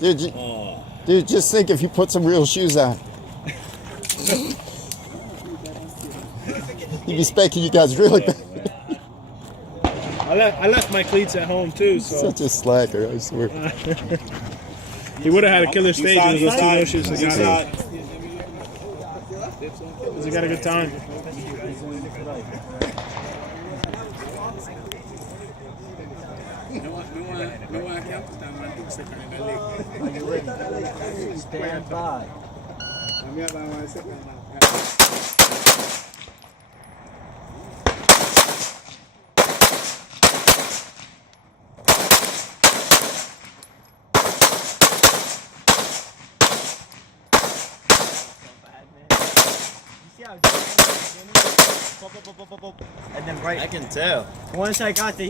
Lotions. Dude, just think if you put some real shoes on. You'd be spanking you guys really bad. I left my cleats at home too, so. Such a slacker, I swear. He would have had a killer stage with those 2 no shoes. He got a good time. Stand by. And then right. I can tell. Once I got the